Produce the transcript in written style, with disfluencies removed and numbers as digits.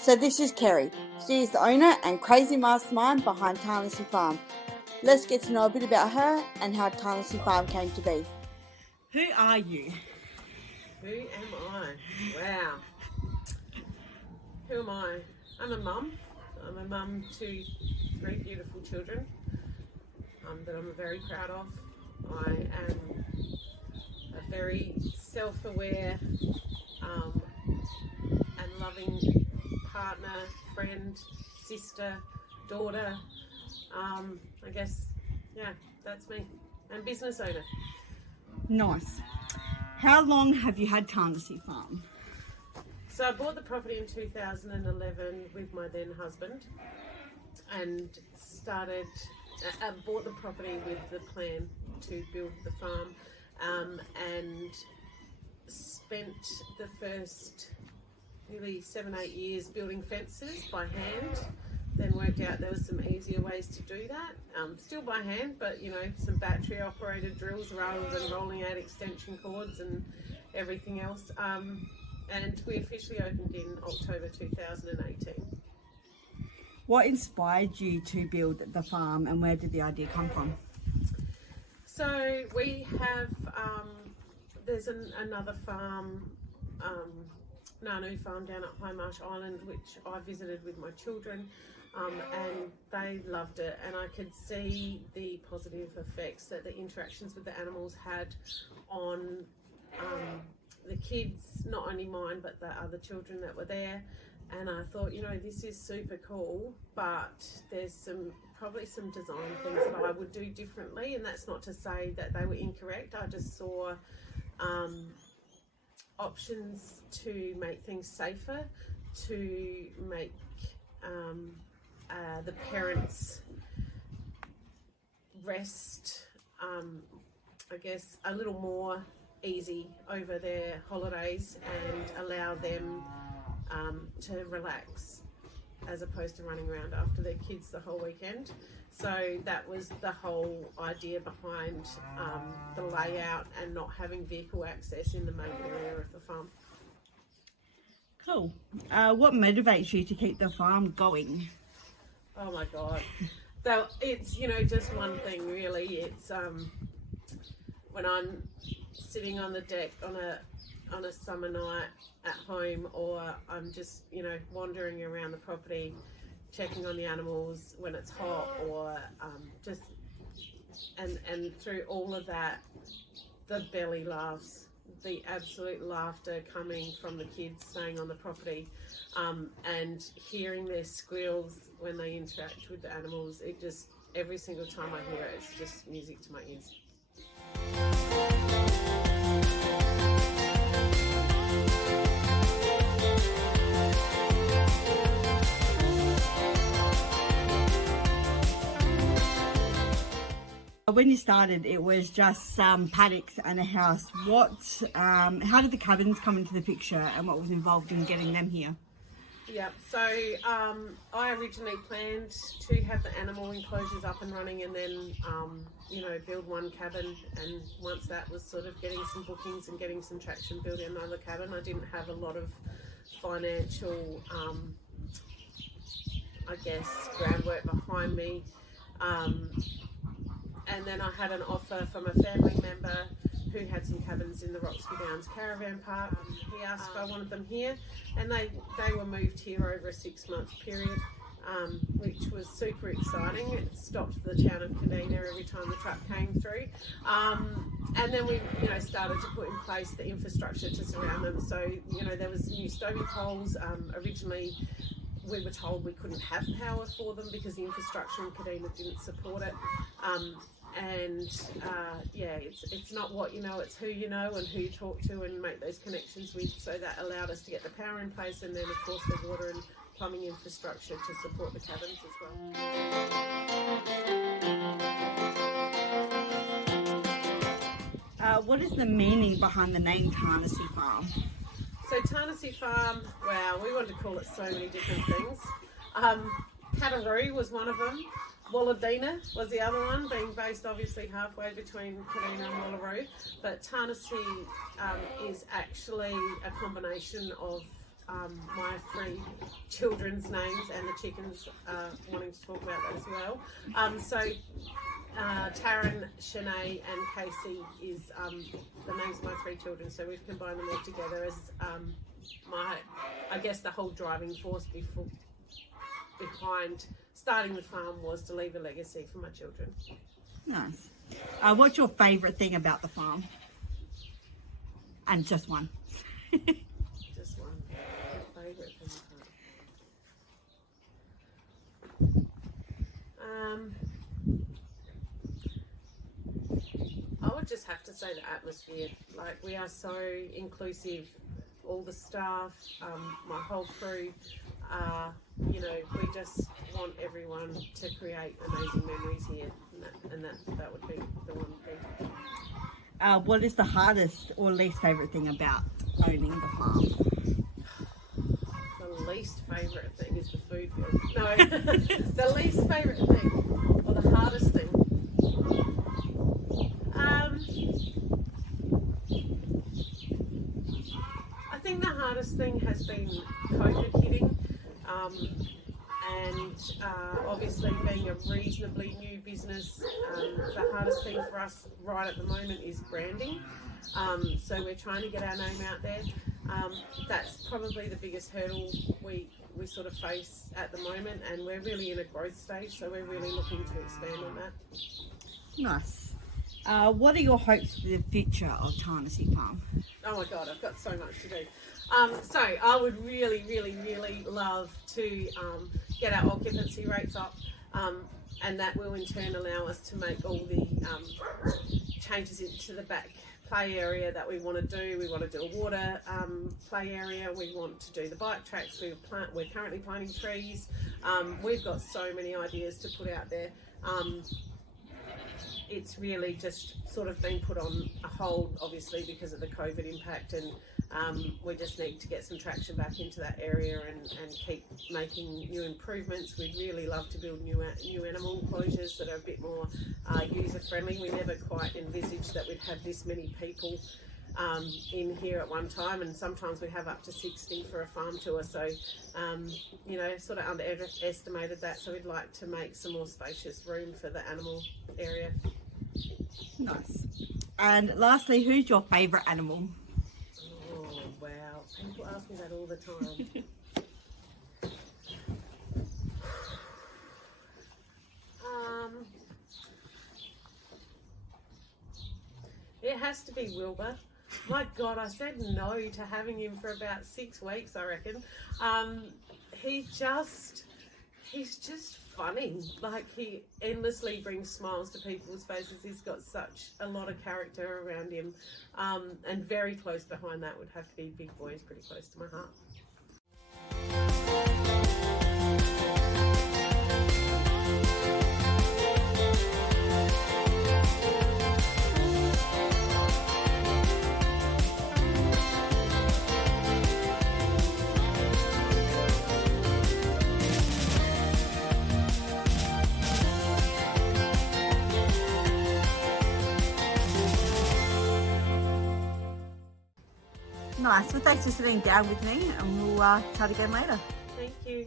So this is Kerry. She is the owner and crazy mastermind behind Tarnasey Farm. Let's get to know a bit about her and how Tarnasey Farm came to be. Who are you? Who am I? Wow. Who am I? I'm a mum. I'm a mum to 3 beautiful children that I'm very proud of. I am a very self-aware and loving partner, friend, sister, daughter. I guess, yeah, that's me. And business owner. Nice. How long have you had Tarnasey Farm? So I bought the property in 2011 with my then husband and bought the property with the plan to build the farm and spent the first nearly 7-8 years building fences by hand. Then worked out there was some easier ways to do that, still by hand, but some battery operated drills rather than rolling out extension cords and everything else. And we officially opened in October 2018. What inspired you to build the farm and where did the idea come from? So we have, there's another farm, Nanu Farm down at High Marsh Island, which I visited with my children, and they loved it, and I could see the positive effects that the interactions with the animals had on the kids, not only mine but the other children that were there. And I thought, this is super cool, but there's probably some design things that I would do differently, and that's not to say that they were incorrect. I just saw options to make things safer, to make the parents rest, I guess, a little more easy over their holidays and allow them to relax as opposed to running around after their kids the whole weekend. So that was the whole idea behind the layout and not having vehicle access in the main area of the farm. Cool. What motivates you to keep the farm going? Oh my God. So it's, just one thing really. It's when I'm sitting on the deck on a summer night at home, or I'm just, wandering around the property, checking on the animals when it's hot, or just, and through all of that, the belly laughs, the absolute laughter coming from the kids staying on the property, and hearing their squeals when they interact with the animals, it just, every single time I hear it, it's just music to my ears. When you started, it was just paddocks and a house. How did the cabins come into the picture, and what was involved in getting them here? Yeah, so I originally planned to have the animal enclosures up and running, and then build one cabin, and once that was sort of getting some bookings and getting some traction, building another cabin. I didn't have a lot of financial I guess groundwork behind me, and then I had an offer from a family member who had some cabins in the Roxby Downs Caravan Park. He asked if I wanted them here, and they were moved here over a 6-month period, which was super exciting. It stopped the town of Kadina every time the truck came through. And then we started to put in place the infrastructure to surround them. So there was new stovey poles. Originally we were told we couldn't have power for them because the infrastructure in Kadina didn't support it. It's not what you know, it's who you know and who you talk to and make those connections with. So that allowed us to get the power in place, and then of course the water and plumbing infrastructure to support the cabins as well. What is the meaning behind the name Tarnasey Farm? So Tarnasey Farm, wow, we wanted to call it so many different things. Cataroo was one of them. Walladina was the other one, being based obviously halfway between Kadina and Wallaroo. But Tarnasey is actually a combination of my 3 children's names, and the chickens wanting to talk about that as well. Taryn, Shanae and Casey is the names of my 3 children, so we've combined them all together as I guess the whole driving force behind starting the farm was to leave a legacy for my children. Nice. What's your favourite thing about the farm? And just one. Just one. My favourite thing. I would just have to say the atmosphere. Like, we are so inclusive. All the staff, my whole crew. You know, we just want everyone to create amazing memories here, and that would be the one thing. What is the hardest or least favourite thing about owning the farm? The least favourite thing is the food bill. No, the least favourite thing, or the hardest thing. I think the hardest thing has been COVID hitting. And obviously being a reasonably new business, the hardest thing for us right at the moment is branding. So we're trying to get our name out there. That's probably the biggest hurdle we sort of face at the moment, and we're really in a growth stage, so we're really looking to expand on that. Nice. What are your hopes for the future of Tarnasey Farm? Oh my God, I've got so much to do. So I would really, really, really love to get our occupancy rates up, and that will in turn allow us to make all the changes into the back play area that we want to do. We want to do a water play area. We want to do the bike tracks. We're currently planting trees. We've got so many ideas to put out there. It's really just sort of been put on a hold, obviously, because of the COVID impact, and we just need to get some traction back into that area and keep making new improvements. We'd really love to build new animal enclosures that are a bit more user-friendly. We never quite envisaged that we'd have this many people in here at one time, and sometimes we have up to 60 for a farm tour, so you know, sort of underestimated that, so we'd like to make some more spacious room for the animal area. Nice. And lastly, who's your favourite animal? Oh wow, people ask me that all the time. It has to be Wilbur. My God, I said no to having him for about 6 weeks, I reckon. He's just funny. Like, he endlessly brings smiles to people's faces. He's got such a lot of character around him. And very close behind that would have to be Big Boy. He's pretty close to my heart. Nice. Well, thanks for sitting down with me, and we'll chat again later. Thank you.